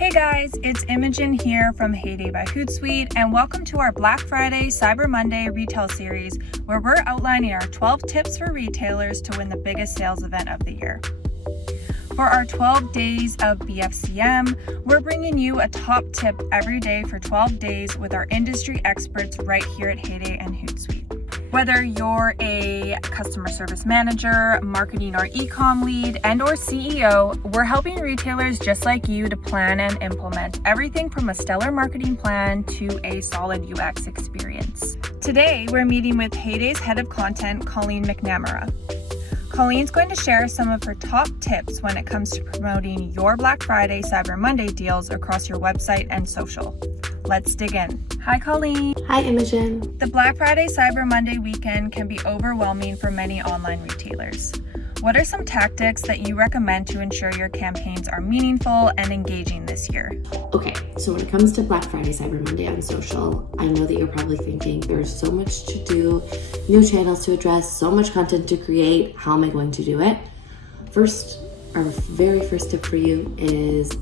Hey guys, it's Imogen here from Heyday by Hootsuite, and welcome to our Black Friday Cyber Monday retail series, where we're outlining our 12 tips for retailers to win the biggest sales event of the year. For our 12 days of BFCM, we're bringing you a top tip every day for 12 days with our industry experts right here at Heyday and Hootsuite. Whether you're a customer service manager, marketing or e-com lead, and or CEO, we're helping retailers just like you to plan and implement everything from a stellar marketing plan to a solid UX experience. Today, we're meeting with Heyday's head of content, Colleen McNamara. Colleen's going to share some of her top tips when it comes to promoting your Black Friday, Cyber Monday deals across your website and social. Let's dig in. Hi, Colleen. Hi, Imogen. The Black Friday, Cyber Monday weekend can be overwhelming for many online retailers. What are some tactics that you recommend to ensure your campaigns are meaningful and engaging this year? Okay, so when it comes to Black Friday, Cyber Monday on social, I know that you're probably thinking there's so much to do, new channels to address, so much content to create. How am I going to do it? Our very first tip for you is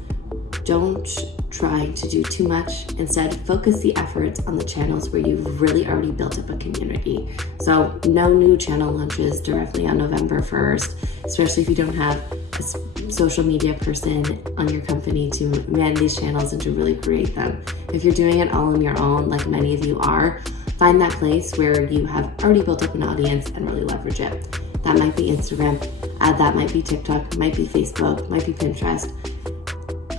don't try to do too much. Instead, focus the efforts on the channels where you've really already built up a community. So no new channel launches directly on November 1st, especially if you don't have a social media person on your company to man these channels and to really create them. If you're doing it all on your own, like many of you are, find that place where you have already built up an audience and really leverage it. That might be Instagram, that might be TikTok, might be Facebook, might be Pinterest.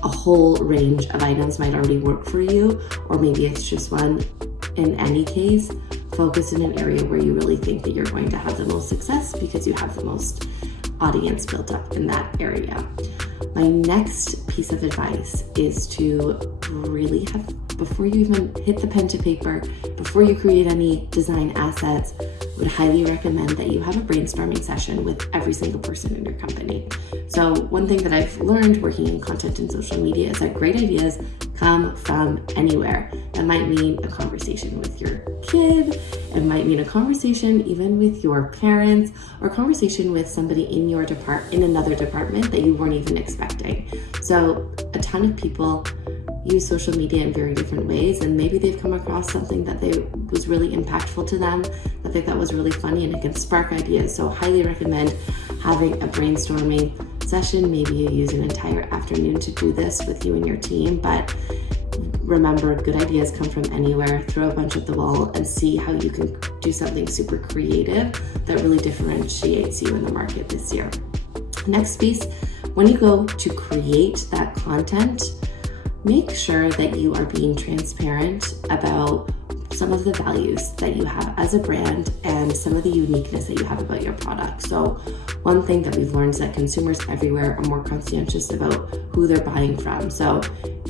A whole range of items might already work for you, or maybe it's just one. In any case, focus in an area where you really think that you're going to have the most success because you have the most audience built up in that area. My next piece of advice is to really before you even hit the pen to paper, before you create any design assets, would highly recommend that you have a brainstorming session with every single person in your company. So one thing that I've learned working in content and social media is that great ideas come from anywhere. That might mean a conversation with your kid, it might mean a conversation even with your parents, or a conversation with somebody in your in another department that you weren't even expecting. So a ton of people use social media in very different ways, and maybe they've come across something that was really impactful to them, that they thought was really funny, and it can spark ideas. So highly recommend having a brainstorming session. Maybe you use an entire afternoon to do this with you and your team, but remember, good ideas come from anywhere. Throw a bunch at the wall and see how you can do something super creative that really differentiates you in the market this year. Next piece, when you go to create that content, make sure that you are being transparent about some of the values that you have as a brand and some of the uniqueness that you have about your product. So one thing that we've learned is that consumers everywhere are more conscientious about who they're buying from. So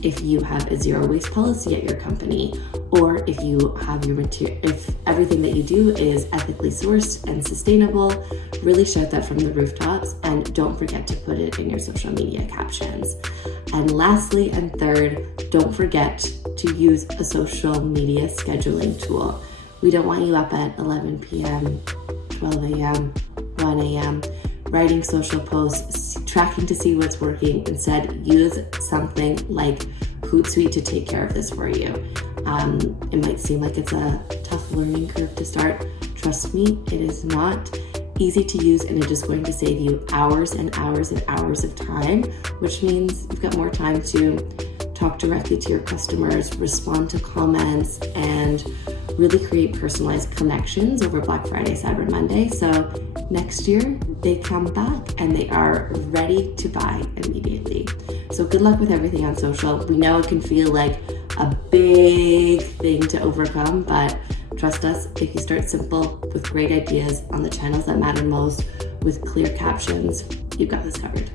if you have a zero waste policy at your company, or if you have if everything that you do is ethically sourced and sustainable, really shout that from the rooftops, and don't forget to put it in your social media captions. And lastly and third, don't forget to use a social media scheduling tool. We don't want you up at 11 p.m., 12 a.m., 1 a.m., writing social posts, tracking to see what's working. Instead, use something like Hootsuite to take care of this for you. It might seem like it's a tough learning curve to start. Trust me, it is not easy to use, and it is going to save you hours and hours and hours of time, which means you've got more time to talk directly to your customers, respond to comments, and really create personalized connections over Black Friday, Cyber Monday. So next year, they come back and they are ready to buy immediately. So good luck with everything on social. We know it can feel like a big thing to overcome, but trust us, if you start simple with great ideas on the channels that matter most with clear captions, you've got this covered.